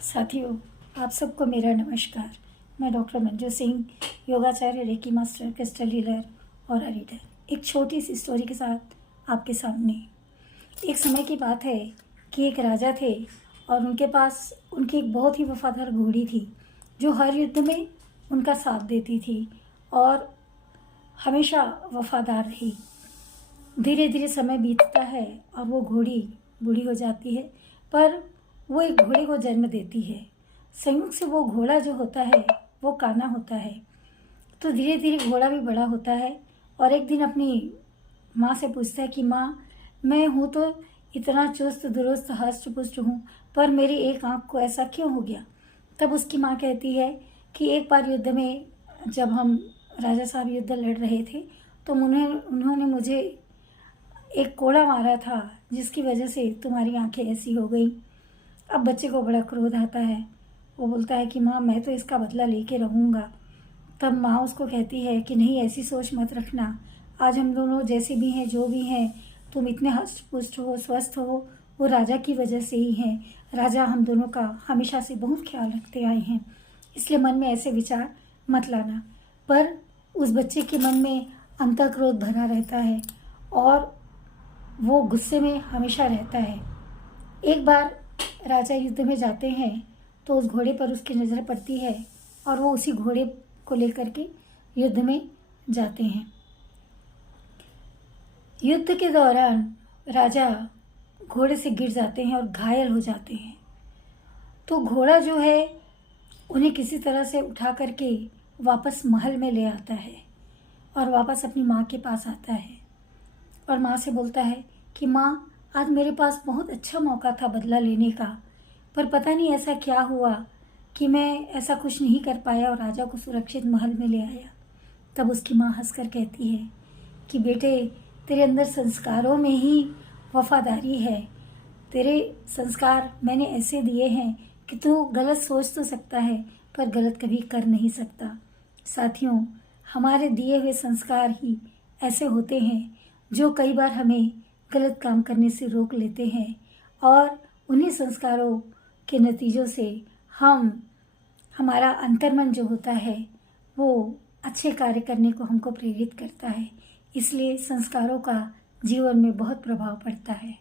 साथियों, आप सबको मेरा नमस्कार। मैं डॉक्टर मंजू सिंह, योगाचार्य, रेकी मास्टर, क्रिस्टल हीलर और रीडर। एक छोटी सी स्टोरी के साथ आपके सामने। एक समय की बात है कि एक राजा थे और उनके पास उनकी एक बहुत ही वफादार घोड़ी थी जो हर युद्ध में उनका साथ देती थी और हमेशा वफादार रही। धीरे धीरे समय बीतता है और वो घोड़ी बूढ़ी हो जाती है, पर वो एक घोड़े को जन्म देती है। संयोग से वो घोड़ा जो होता है वो काना होता है। तो धीरे धीरे घोड़ा भी बड़ा होता है और एक दिन अपनी माँ से पूछता है कि माँ, मैं हूँ तो इतना चुस्त दुरुस्त हष्ट पुष्ट हूँ, पर मेरी एक आँख को ऐसा क्यों हो गया। तब उसकी माँ कहती है कि एक बार युद्ध में जब हम राजा साहब युद्ध लड़ रहे थे तो उन्होंने मुझे एक कोड़ा मारा था जिसकी वजह से तुम्हारी आंखें ऐसी हो गई। अब बच्चे को बड़ा क्रोध आता है। वो बोलता है कि माँ, मैं तो इसका बदला लेके रहूँगा। तब माँ उसको कहती है कि नहीं, ऐसी सोच मत रखना। आज हम दोनों जैसे भी हैं, जो भी हैं, तुम इतने हष्ट पुष्ट हो, स्वस्थ हो, वो राजा की वजह से ही हैं। राजा हम दोनों का हमेशा से बहुत ख्याल रखते आए हैं, इसलिए मन में ऐसे विचार मत लाना। पर उस बच्चे के मन में अंतःक्रोध भरा रहता है और वो गुस्से में हमेशा रहता है। एक बार राजा युद्ध में जाते हैं तो उस घोड़े पर उसकी नज़र पड़ती है और वो उसी घोड़े को लेकर के युद्ध में जाते हैं। युद्ध के दौरान राजा घोड़े से गिर जाते हैं और घायल हो जाते हैं। तो घोड़ा जो है उन्हें किसी तरह से उठा करके वापस महल में ले आता है और वापस अपनी माँ के पास आता है और माँ से बोलता है कि माँ, आज मेरे पास बहुत अच्छा मौका था बदला लेने का, पर पता नहीं ऐसा क्या हुआ कि मैं ऐसा कुछ नहीं कर पाया और राजा को सुरक्षित महल में ले आया। तब उसकी माँ हंसकर कहती है कि बेटे, तेरे अंदर संस्कारों में ही वफादारी है। तेरे संस्कार मैंने ऐसे दिए हैं कि तू गलत सोच तो सकता है पर गलत कभी कर नहीं सकता। साथियों, हमारे दिए हुए संस्कार ही ऐसे होते हैं जो कई बार हमें गलत काम करने से रोक लेते हैं और उन्हीं संस्कारों के नतीजों से हमारा अंतर्मन जो होता है वो अच्छे कार्य करने को हमको प्रेरित करता है। इसलिए संस्कारों का जीवन में बहुत प्रभाव पड़ता है।